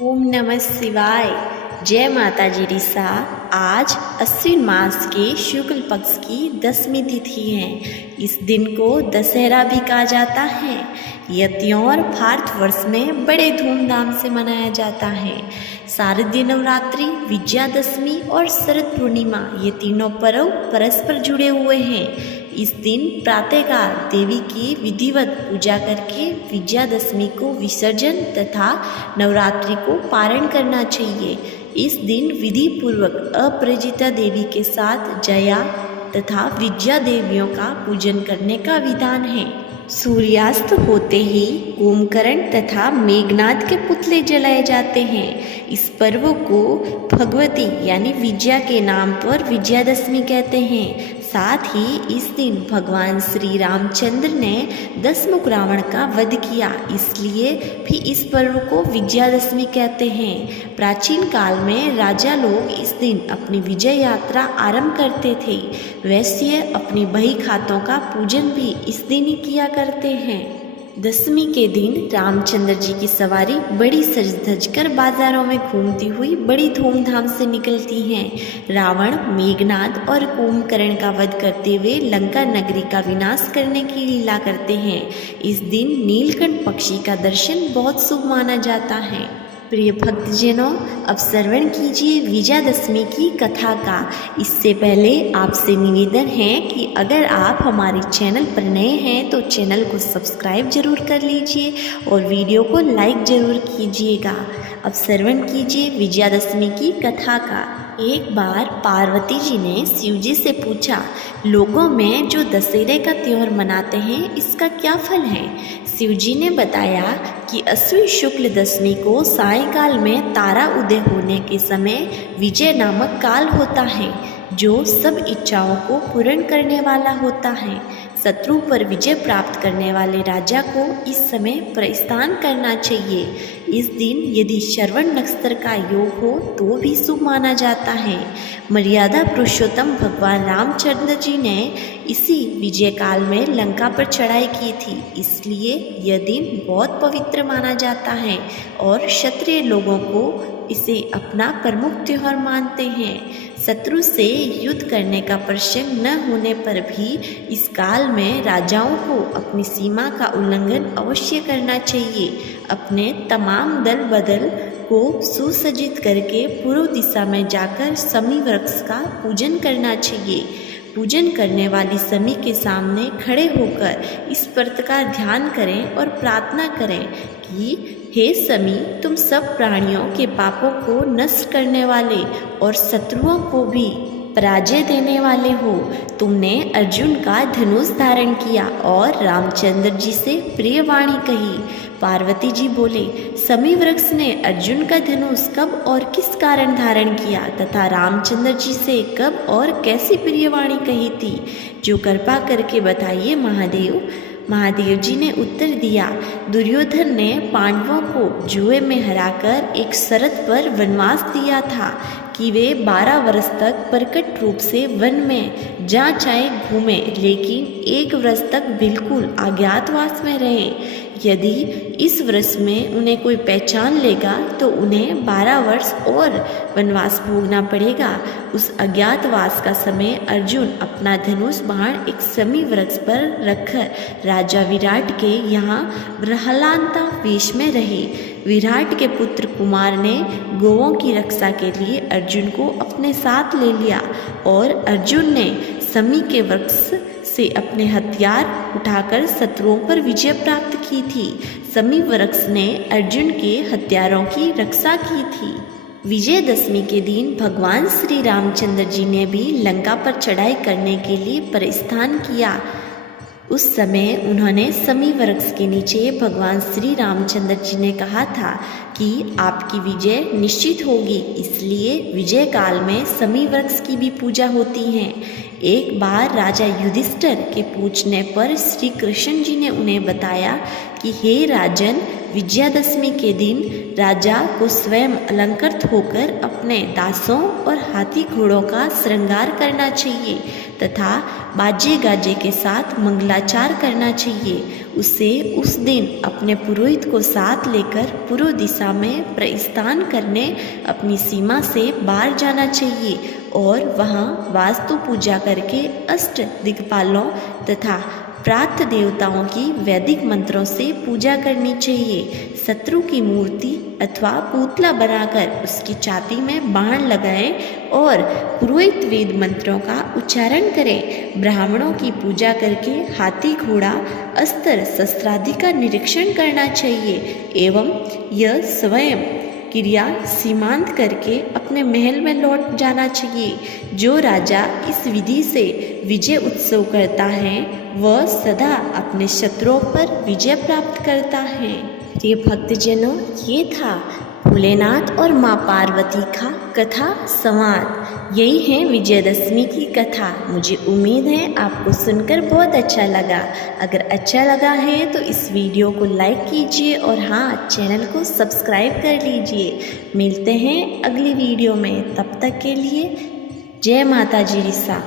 ओम नमः शिवाय। जय माता जी रिसा। आज अश्विन मास के शुक्ल पक्ष की 10वीं तिथि है। इस दिन को दशहरा भी कहा जाता है। यह त्योहार भारतवर्ष में बड़े धूमधाम से मनाया जाता है। शारदीय नवरात्रि, विजयादशमी और शरद पूर्णिमा ये तीनों पर्व परस्पर जुड़े हुए हैं। इस दिन प्रातःकाल देवी की विधिवत पूजा करके विजयादशमी को विसर्जन तथा नवरात्रि को पारण करना चाहिए। इस दिन विधि पूर्वक अपराजिता देवी के साथ जया तथा विजया देवियों का पूजन करने का विधान है। सूर्यास्त होते ही कुंभकर्ण तथा मेघनाद के पुतले जलाए जाते हैं। इस पर्व को भगवती यानी विजया के नाम पर विजयादशमी कहते हैं। साथ ही इस दिन भगवान श्री रामचंद्र ने दशमुख रावण का वध किया, इसलिए भी इस पर्व को विजयादशमी कहते हैं। प्राचीन काल में राजा लोग इस दिन अपनी विजय यात्रा आरंभ करते थे। वैश्य अपनी बही खातों का पूजन भी इस दिन ही किया करते हैं। दशमी के दिन रामचंद्र जी की सवारी बड़ी सज धज कर बाजारों में घूमती हुई बड़ी धूमधाम से निकलती हैं। रावण, मेघनाद और कुंभकर्ण का वध करते हुए लंका नगरी का विनाश करने की लीला करते हैं। इस दिन नीलकंठ पक्षी का दर्शन बहुत शुभ माना जाता है। प्रिय भक्तजनों, अब श्रवण कीजिए विजयादशमी की कथा का। इससे पहले आपसे निवेदन है कि अगर आप हमारे चैनल पर नए हैं तो चैनल को सब्सक्राइब जरूर कर लीजिए और वीडियो को लाइक जरूर कीजिएगा। अब श्रवण कीजिए विजयादशमी की कथा का। एक बार पार्वती जी ने शिव जी से पूछा, लोगों में जो दशहरे का त्योहार मनाते हैं इसका क्या फल है? शिव जी ने बताया कि अश्विन शुक्ल दशमी को सायंकाल में तारा उदय होने के समय विजय नामक काल होता है, जो सब इच्छाओं को पूर्ण करने वाला होता है। शत्रु पर विजय प्राप्त करने वाले राजा को इस समय प्रस्थान करना चाहिए। इस दिन यदि श्रवण नक्षत्र का योग हो तो भी शुभ माना जाता है। मर्यादा पुरुषोत्तम भगवान रामचंद्र जी ने इसी विजय काल में लंका पर चढ़ाई की थी, इसलिए यह दिन बहुत पवित्र माना जाता है और क्षत्रिय लोगों को इसे अपना प्रमुख त्योहार मानते हैं। शत्रु से युद्ध करने का प्रसंग न होने पर भी इस काल में राजाओं को अपनी सीमा का उल्लंघन अवश्य करना चाहिए। अपने तमाम दल बदल को सुसज्जित करके पूर्व दिशा में जाकर शमी वृक्ष का पूजन करना चाहिए। पूजन करने वाली शमी के सामने खड़े होकर इस प्रकार ध्यान करें और प्रार्थना करें कि हे शमी, तुम सब प्राणियों के पापों को नष्ट करने वाले और शत्रुओं को भी पराजय देने वाले हो। तुमने अर्जुन का धनुष धारण किया और रामचंद्र जी से प्रिय वाणी कही। पार्वती जी बोले, शमी वृक्ष ने अर्जुन का धनुष कब और किस कारण धारण किया तथा रामचंद्र जी से कब और कैसी प्रिय वाणी कही थी, जो कृपा करके बताइए महादेव। महादेव जी ने उत्तर दिया, दुर्योधन ने पांडवों को जुए में हराकर एक शर्त पर वनवास दिया था कि वे 12 वर्ष तक प्रकट रूप से वन में जहाँ चाहे घूमें, लेकिन 1 वर्ष तक बिल्कुल अज्ञातवास में रहें। यदि इस वर्ष में उन्हें कोई पहचान लेगा तो उन्हें 12 वर्ष और वनवास भोगना पड़ेगा। उस अज्ञातवास का समय अर्जुन अपना धनुष बाण एक शमी वृक्ष पर रखकर राजा विराट के यहाँ प्रहलांता वेश में रहे। विराट के पुत्र कुमार ने गौओं की रक्षा के लिए अर्जुन को अपने साथ ले लिया और अर्जुन ने शमी के वृक्ष से अपने हथियार उठाकर शत्रुओं पर विजय प्राप्त की थी। शमी वृक्ष ने अर्जुन के हथियारों की रक्षा की थी। विजयदशमी के दिन भगवान श्री रामचंद्र जी ने भी लंका पर चढ़ाई करने के लिए प्रस्थान किया। उस समय उन्होंने शमी वृक्ष के नीचे भगवान श्री रामचंद्र जी ने कहा था कि आपकी विजय निश्चित होगी, इसलिए विजय काल में शमी वृक्ष की भी पूजा होती है। एक बार राजा युधिष्ठिर के पूछने पर श्री कृष्ण जी ने उन्हें बताया कि हे राजन, विजयादशमी के दिन राजा को स्वयं अलंकृत होकर अपने दासों और हाथी घोड़ों का श्रृंगार करना चाहिए तथा बाजे गाजे के साथ मंगलाचार करना चाहिए। उसे उस दिन अपने पुरोहित को साथ लेकर पूर्व दिशा में प्रस्थान करने अपनी सीमा से बाहर जाना चाहिए और वहाँ वास्तु पूजा करके अष्ट दिक्पालों तथा प्रात देवताओं की वैदिक मंत्रों से पूजा करनी चाहिए। शत्रु की मूर्ति अथवा पुतला बनाकर उसकी छाती में बाण लगाएं और पुरोहित वेद मंत्रों का उच्चारण करें। ब्राह्मणों की पूजा करके हाथी घोड़ा अस्त्र शस्त्रादि का निरीक्षण करना चाहिए एवं यह स्वयं क्रिया सीमांत करके अपने महल में लौट जाना चाहिए। जो राजा इस विधि से विजय उत्सव करता है वह सदा अपने शत्रुओं पर विजय प्राप्त करता है। प्रिय भक्तजनों, ये था भोलेनाथ और माँ पार्वती का कथा संवाद। यही है विजयदशमी की कथा। मुझे उम्मीद है आपको सुनकर बहुत अच्छा लगा। अगर अच्छा लगा है तो इस वीडियो को लाइक कीजिए और हाँ, चैनल को सब्सक्राइब कर लीजिए। मिलते हैं अगली वीडियो में, तब तक के लिए जय माता जी रिसा।